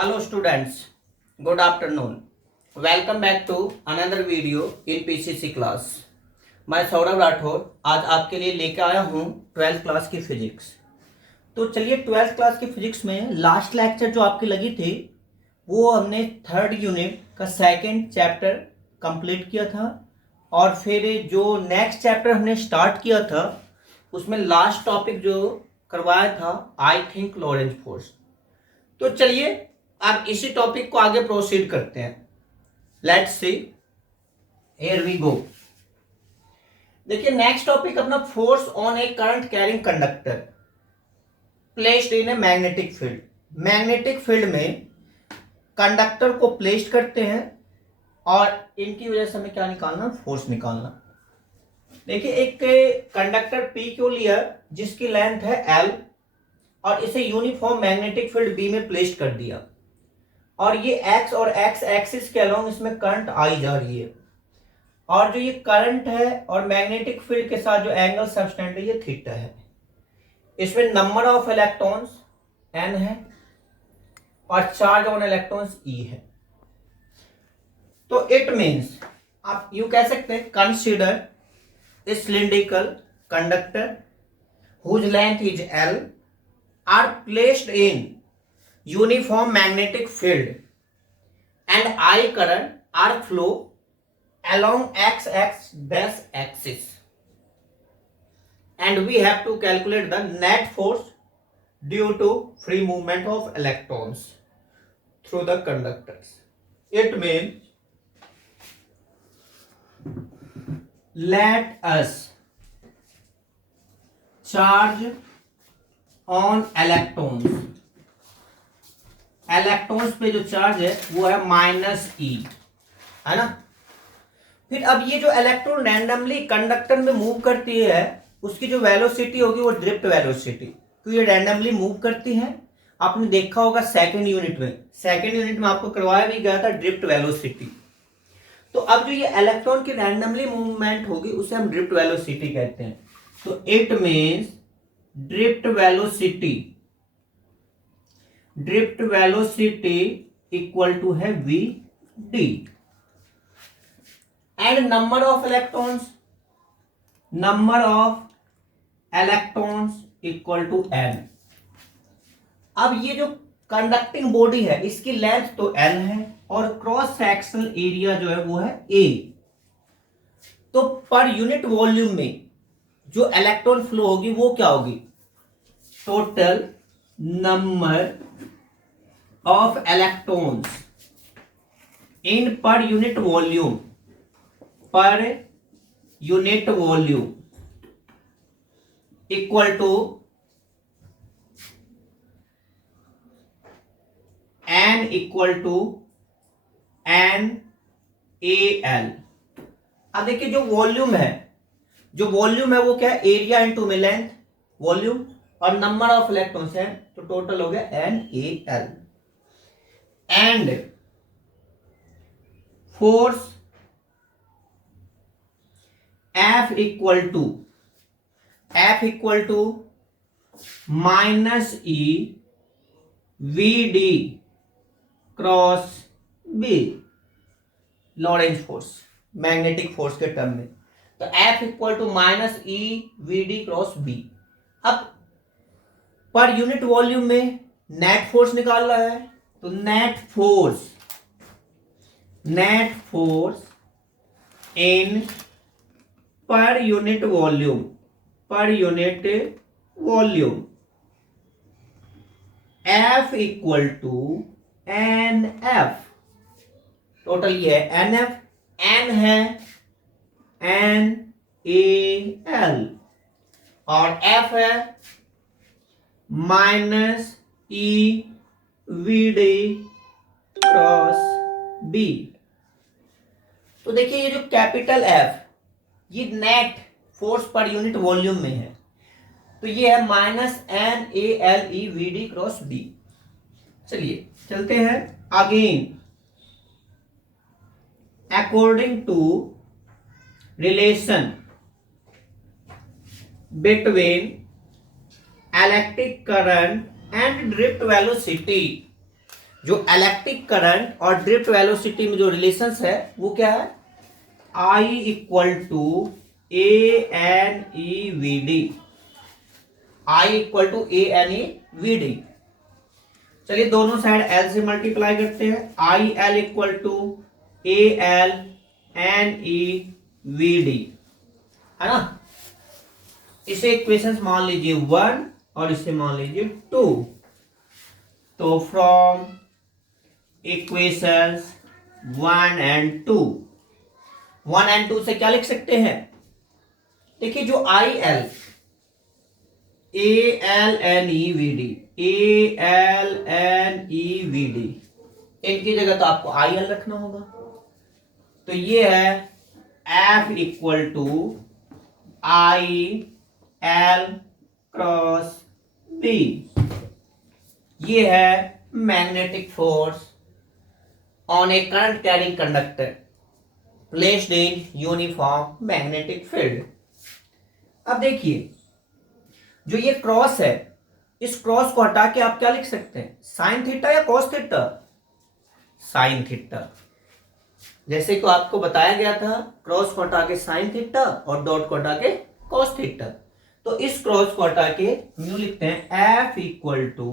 Hello students, good afternoon. Welcome back to another video in PCC class. मैं सौरभ राठौर आज आपके लिए लेकर आया हूँ 12th क्लास की फिजिक्स। तो चलिए 12th क्लास की फिजिक्स में लास्ट लेक्चर जो आपकी लगी थी वो हमने थर्ड यूनिट का सेकंड चैप्टर कंप्लीट किया था और फिर जो नेक्स्ट चैप्टर हमने स्टार्ट किया था उसमें लास्ट टॉपिक जो करवाया था आई थिंक लॉरेंज फोर्स। तो चलिए अब इसी टॉपिक को आगे प्रोसीड करते हैं। Let's see, here we go. देखिए नेक्स्ट टॉपिक अपना force on a current carrying conductor placed in a magnetic field. Magnetic field में कंडक्टर को प्लेस्ड करते हैं और इनकी वजह से हमें क्या निकालना, फोर्स निकालना। देखिए एक कंडक्टर P क्यों लिया जिसकी लेंथ है L और इसे यूनिफॉर्म मैग्नेटिक फील्ड B में प्लेस्ड कर दिया और ये x और x एक्सिस के अलोंग इसमें करंट आई जा रही है और जो ये करंट है और मैग्नेटिक फील्ड के साथ जो एंगल सबटेंड है ये थीटा है। इसमें नंबर ऑफ इलेक्ट्रॉन्स n है और चार्ज ऑन इलेक्ट्रॉन्स E है। तो इट मींस आप यू कह सकते हैं consider a cylindrical conductor whose length is L are placed in uniform magnetic field and I current are flow along x dash axis and we have to calculate the net force due to free movement of electrons through the conductors. It means let us charge on electrons, electrons पे जो charge है वो है -e, है ना। फिर अब ये जो इलेक्ट्रॉन रैंडमली कंडक्टर में मूव करती है उसकी जो वेलोसिटी होगी वो ड्रिफ्ट वेलोसिटी, तो ये रैंडमली मूव करती है। आपने देखा होगा सेकंड यूनिट में आपको करवाया भी गया था ड्रिफ्ट वेलोसिटी। तो अब जो ये इलेक्ट्रॉन की रैंडमली मूवमेंट होगी उसे हम ड्रिफ्ट वेलोसिटी कहते हैं। तो it means drift velocity equal to है v d and number of electrons equal to n। अब ये जो कंडक्टिंग बॉडी है इसकी लेंथ तो l है और क्रॉस सेक्शनल एरिया जो है वो है a। तो पर यूनिट वॉल्यूम में जो इलेक्ट्रॉन फ्लो होगी वो क्या होगी, total number of electrons in per unit volume equal to n equal to n al। अब देखिए जो वॉल्यूम है वो क्या है, एरिया इंटू में लेंथ वॉल्यूम और नंबर ऑफ इलेक्ट्रॉन्स है तो टोटल हो गया n a l and force F equal to -e vd cross b, Lorentz force magnetic force के टर्म में। तो F equal to -e vd cross b। अब पर यूनिट वॉल्यूम में net force निकालना है तो net force in per unit volume F equal to NF। Total ये है NF, N है NaL और F है -e vd क्रॉस b। तो देखिए ये जो कैपिटल F ये नेट फोर्स पर यूनिट वॉल्यूम में है तो ये है -NaLe vd क्रॉस b। चलिए चलते हैं again. According to relation between electric current and drift velocity जो इलेक्ट्रिक करंट और ड्रिफ्ट वेलोसिटी में जो रिलेशन है वो क्या है, I equal to A N E V D, I equal to A N E V D. चलिए दोनों साइड एल से मल्टीप्लाई करते हैं, I L equal to A L N E V D, है ना। इसे इक्वेशन मान लीजिए 1 और इसे मान लीजिए 2। तो फ्रॉम इक्वेशंस 1 एंड 2, 1 एंड 2 से क्या लिख सकते हैं, देखिए जो I L, A L N E V D, A L N E V D, इनकी जगह तो आपको आई एल रखना होगा। तो ये है F equal to I L cross B, ये है magnetic force on a current carrying conductor placed in uniform magnetic field. अब देखिए जो ये क्रॉस है, इस क्रॉस को हटा के आप क्या लिख सकते हैं, साइन थीटा या कॉस थीटा, साइन थीटा। जैसे कि आपको बताया गया था, क्रॉस को हटा के साइन थीटा और डॉट को हटा के कॉस थीटा। तो इस क्रॉस को हटा के यूं लिखते हैं F equal to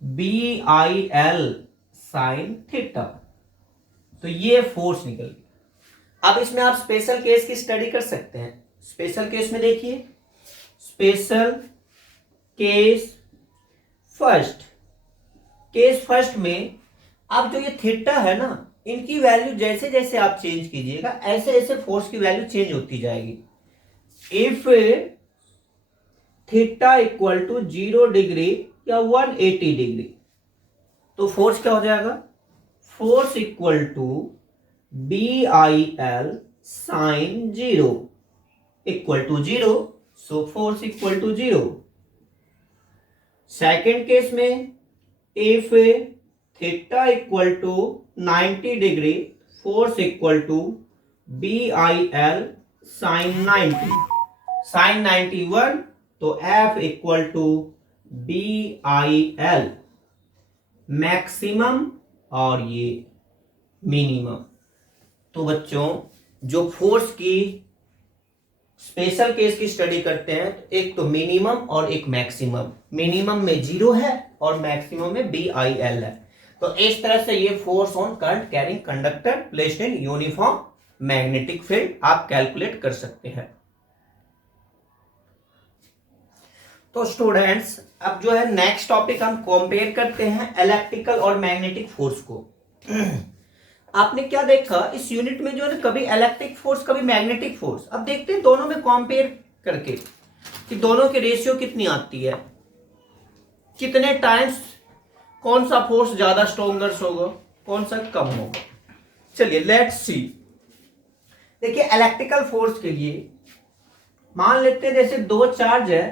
B I L sine theta. तो ये फोर्स निकल गया। अब इसमें आप स्पेशल केस की स्टडी कर सकते हैं। स्पेशल केस में देखिए, special case first, case first में अब जो ये थीटा है ना, इनकी वैल्यू जैसे जैसे आप चेंज कीजिएगा ऐसे ऐसे फोर्स की वैल्यू चेंज होती जाएगी। If theta equal to 0 degree या 180 डिग्री, तो फोर्स क्या हो जाएगा, force equal to B I L sine 0 equal to 0, so force equal to 0। Second case में if theta equal to 90 degree, force equal to B I L sine 90, sine 91, तो F equal to B I L maximum और ये minimum. तो बच्चों जो force की special case की study करते हैं, तो एक तो मिनिमम और एक मैक्सिमम। मिनिमम में 0 है और मैक्सिमम में बी आई एल है। तो इस तरह से ये force on current carrying conductor placed in uniform magnetic field आप कैलकुलेट कर सकते हैं। तो स्टूडेंट्स अब जो है नेक्स्ट टॉपिक हम कंपेयर करते हैं इलेक्ट्रिकल और मैग्नेटिक फोर्स को। आपने क्या देखा इस यूनिट में जो है कभी इलेक्ट्रिक फोर्स कभी मैग्नेटिक फोर्स। अब देखते हैं दोनों में कंपेयर करके कि दोनों की रेशियो कितनी आती है, कितने टाइम्स कौन सा फोर्स ज्यादा स्ट्रॉन्गर होगा, कौन सा कम होगा। चलिए लेट्स सी। देखिए इलेक्ट्रिकल फोर्स के लिए मान लेते हैं जैसे दो चार्ज है,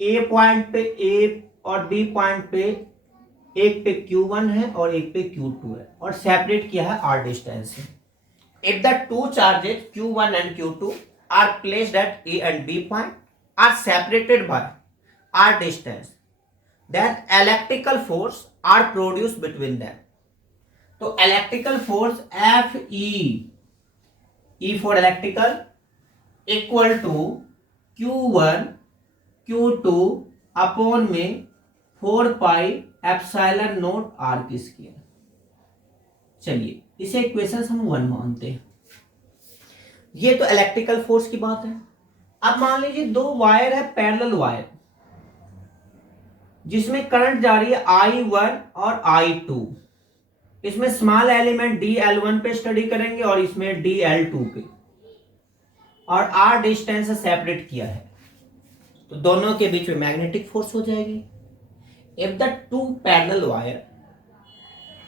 ए पॉइंट पे ए और बी पॉइंट पे, एक पे Q1 है और एक पे Q2 है और सेपरेट किया है r डिस्टेंस से। If the two charges Q1 and Q2 are placed at A and B point are separated by r distance, then electrical force are produced between them. तो electrical force E for electrical equal to Q1 Q2 upon में 4 pi epsilon not are की square. चलिए इसे equation हम 1 मानते हैं। ये तो इलेक्ट्रिकल फोर्स की बात है। अब मान लीजिए दो वायर है, पैरेलल वायर, जिसमें करंट जा रही है I1 और I2। इसमें स्मॉल एलिमेंट DL1 पे स्टडी करेंगे और इसमें DL2 पे, और R डिस्टेंस से सेपरेट किया है, तो दोनों के बीच में मैग्नेटिक फोर्स हो जाएगी। If the two parallel wire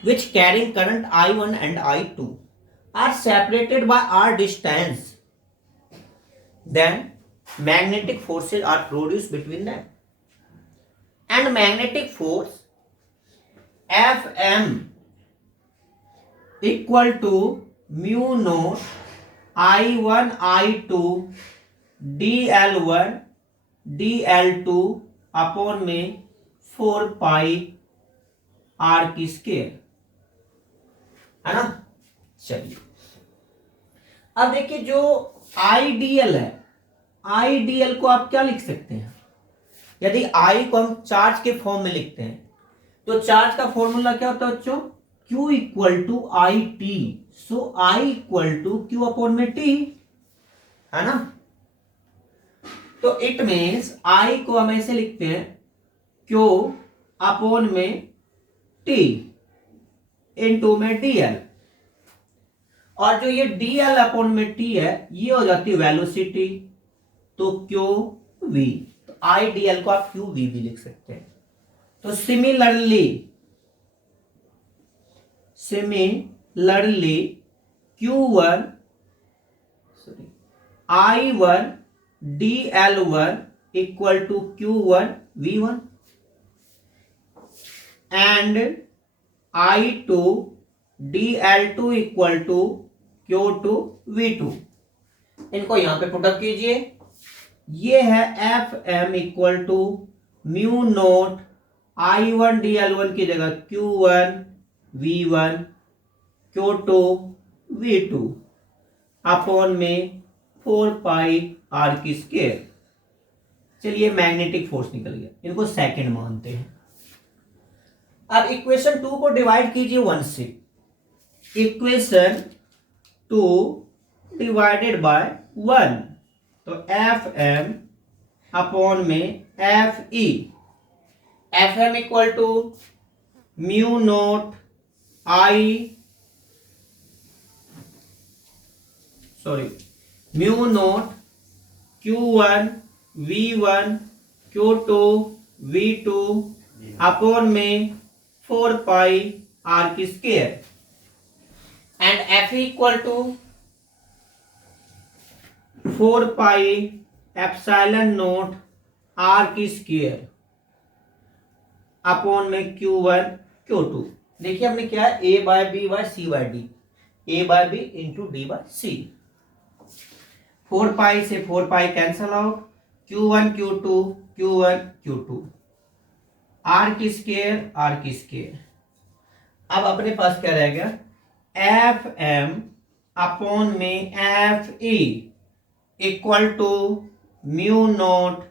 which carrying current I1 and I2 are separated by R distance, then magnetic forces are produced between them. And magnetic force Fm equal to mu naught I1 I2 dl1 dl2 upon में 4 pi R की square. है ना। चलिए अब देखिए जो IDL है, IDL को आप क्या लिख सकते हैं, यदि आई को हम चार्ज के फॉर्म में लिखते हैं तो चार्ज का फॉर्मूला क्या होता है बच्चों, Q equal to I T. So I equal to Q upon में टी, है ना। तो इट मीन्स आई को हम ऐसे लिखते हैं Q अपॉन में टी इनटू में डीएल, और जो ये डीएल अपॉन में टी है ये हो जाती है वेलोसिटी, तो क्यू वी, तो आई डीएल को आप क्यू वी भी लिख सकते हैं। तो similarly Q1 I1 DL1 equal to Q1 V1 and I2 DL2 equal to Q2 V2। इनको यहां पे पुटअप कीजिए। ये है FM equal to mu nought I1 DL1 की जगह Q1 V1 Q2 V2 upon में 4 पाई आर की स्क्वायर। चलिए मैग्नेटिक फोर्स निकल गया, इनको सेकंड मानते हैं। अब इक्वेशन 2 को डिवाइड कीजिए 1 से। इक्वेशन 2 डिवाइडेड बाय 1, तो एफ एम अपॉन में F E, F M equal to mu naught mu naught Q1 V1 Q2 V2 upon में 4 पाई आर की square, and F equal to 4 pi epsilon naught R की square upon में Q1 Q2। देखिए हमने क्या है, A by B by C by D, A by B into D by C. 4 pi से 4 pi cancel out, Q1 Q2 Q1 Q2, R की square R की square. अब अपने पास क्या रह गया, एफ एम अपॉन में F E equal to mu note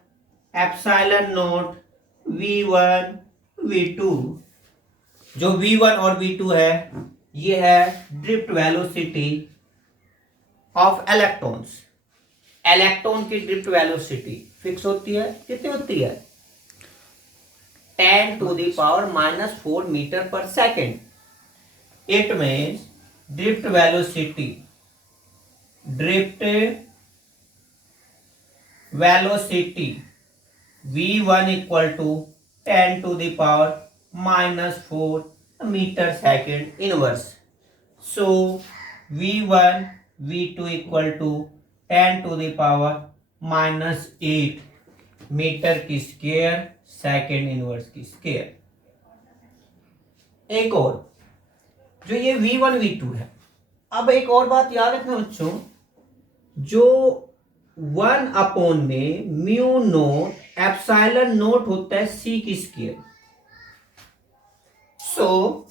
epsilon nought V1 V2। जो V1 और V2 है ये है drift velocity of electrons. Electron की ड्रिफ्ट वेलोसिटी फिक्स होती है, कितनी होती है, 10 to the power -4 metre per second. It means drift velocity V1 equal to 10 to the power -4 metre second inverse. So V1 V2 equal to 10 to the power -8 metre की square second inverse की square. एक और जो ये V1 V2 है। अब एक और बात याद रखना बच्चों, जो 1 अपॉन में म्यू नोट एप्सिलॉन नोट होता है सी की square. So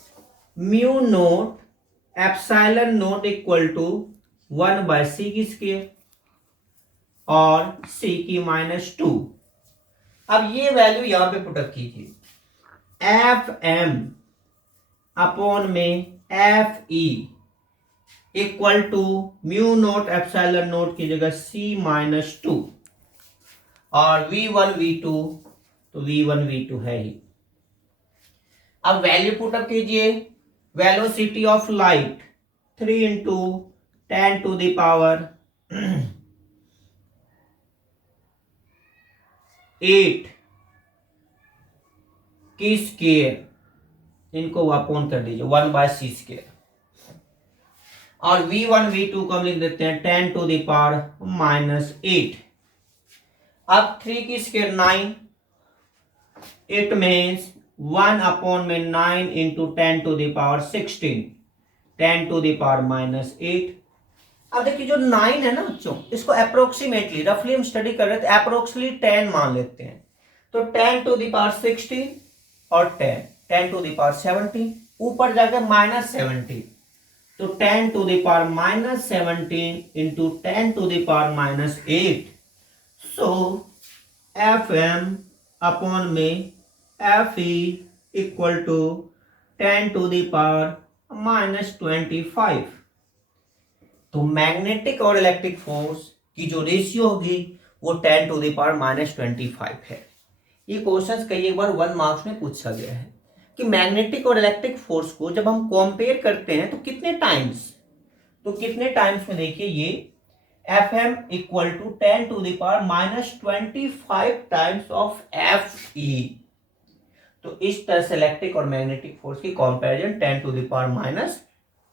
mu note epsilon naught equal to 1 by C की स्क्वायर और सी की -2। अब ये वैल्यू यहां पे पुटअप कीजिए, एफ एम अपॉन में F E equal to mu note epsilon nought की जगह C-2 और V1 V2, तो V1 V2 है ही। अब वैल्यू पुटअप कीजिए, velocity of light 3 into 10 to the power 8 की स्क्वायर, इनको अपॉन कर दीजिए 1 बाय सी स्क्वायर, और V1 V2 को हम लिख देते हैं 10 टू द पावर -8। अब 3 की स्क्वायर 9, इट मीन्स 1 अपॉन में 9 into 10 to the power 16, 10 to the power -8। अब देखिए जो 9 है ना बच्चों, इसको अप्रोक्सीमेटली रफली हम स्टडी कर रहे थे, अप्रोक्सीमेटली 10 मान लेते हैं। तो 10 टू द पावर 16 और 10 टू द पावर 17, ऊपर जाकर -17, तो 10 to the power minus 17 into 10 to the power minus 8, so F M upon में F E equal to 10 to the power minus 25। तो मैग्नेटिक और इलेक्ट्रिक फोर्स की जो रेशियो होगी वो 10 टू द पावर माइनस 25 है। ये क्वेश्चन कई एक बार 1 मार्क्स में पूछा गया है कि मैग्नेटिक और इलेक्ट्रिक फोर्स को जब हम कंपेयर करते हैं तो कितने टाइम्स में देखिए ये F M equal to 10 to the power minus 25 times of F E. तो इस तरह से इलेक्ट्रिक और मैग्नेटिक फोर्स की comparison 10 to the power minus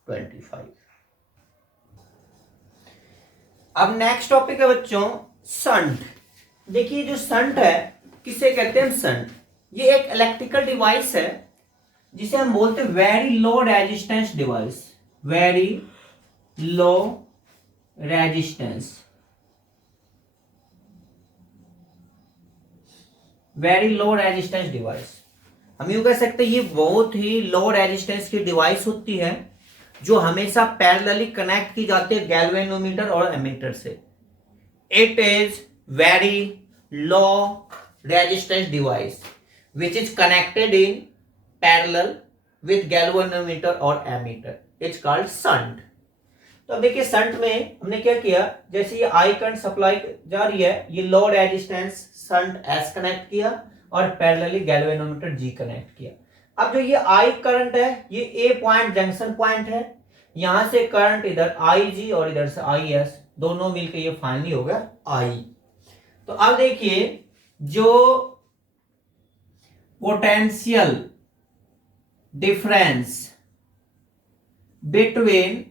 25। अब नेक्स्ट टॉपिक है बच्चों शंट। देखिए जो शंट है किसे कहते हैं शंट? ये एक इलेक्ट्रिकल डिवाइस है जिसे हम बोलते हैं very low resistance device. Very low resistance, very low resistance device. हम यूं कह सकते हैं ये बहुत ही लो रेजिस्टेंस की डिवाइस होती है जो हमेशा पैरेलली कनेक्ट की जाती है गैल्वेनोमीटर और एमीटर से। It is very low resistance device which is connected in parallel with galvanometer और एमीटर, इट्स कॉल्ड शंट। तो अब देखिए शंट में हमने क्या किया, जैसे ये आई करंट सप्लाई जा रही है, ये low resistance shunt S connect किया और पैरेलली गैल्वेनोमीटर जी कनेक्ट किया। अब जो ये आई करंट है ये ए पॉइंट जंक्शन पॉइंट है, यहां से करंट इधर आई जी और इधर से आई एस, दोनों मिलकर ये फाइनली हो गया आई। तो अब देखिए जो potential difference between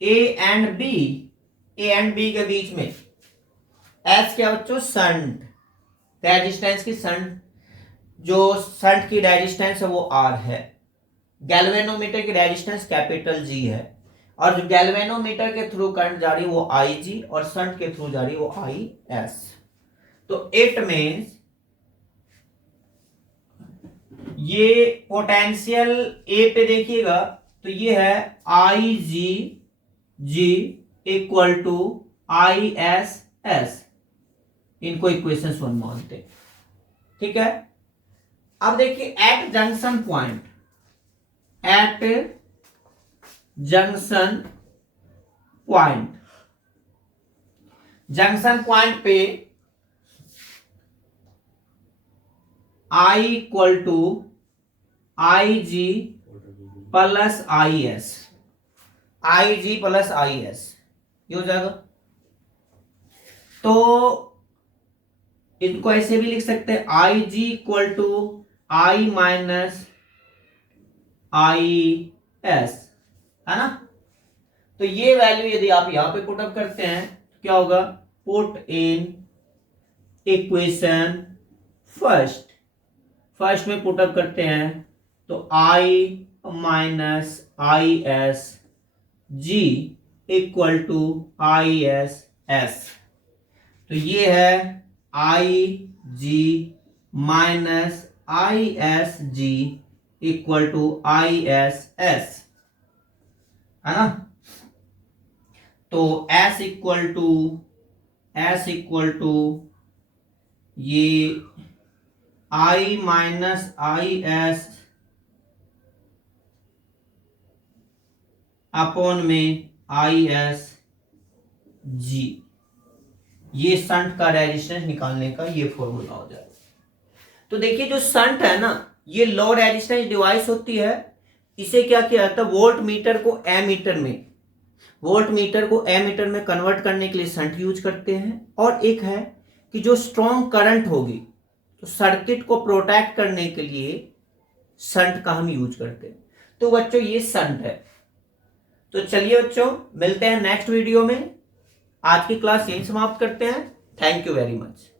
A and B के बीच में एस क्या बच्चों? शंट रेजिस्टेंस की शंट, जो शंट की रेजिस्टेंस है वो आर है, गैल्वेनोमीटर की रेजिस्टेंस कैपिटल जी है, और जो गैल्वेनोमीटर के थ्रू करंट जा रही है वो आई जी और शंट के थ्रू जा रही है वो आई एस। तो इट मीन्स ये पोटेंशियल ए पे देखिएगा तो ये है I G equal to I S S, इनको इक्वेशन 1 मानते, ठीक है। अब देखिए at junction point, at junction point पे I equal to I G plus I S, I G plus I S, ये हो जाएगा। तो इनको ऐसे भी लिख सकते हैं I G equal to I minus I S, है ना। तो ये वैल्यू यदि आप यहां पे पुट अप करते हैं तो क्या होगा? पुट इन इक्वेशन फर्स्ट में पुट अप करते हैं तो I minus I S G equal to I S S. तो ये है I G minus I S G equal to I S S, है ना। तो S इक्वल टू ये I minus I S upon में आई एस जी, ये shunt का रेजिस्टेंस निकालने का ये फॉर्मूला हो जाएगा। तो देखिए जो शंट है ना ये लो रेजिस्टेंस डिवाइस होती है, इसे क्या किया जाता है वोल्ट मीटर को एमीटर में कन्वर्ट करने के लिए शंट यूज करते हैं। और एक है कि जो स्ट्रॉन्ग करंट होगी तो सर्किट को प्रोटेक्ट करने के लिए शंट का हम यूज करते हैं। तो बच्चों ये शंट है। तो चलिए बच्चों मिलते हैं नेक्स्ट वीडियो में। आज की क्लास यहीं समाप्त करते हैं। Thank you very much.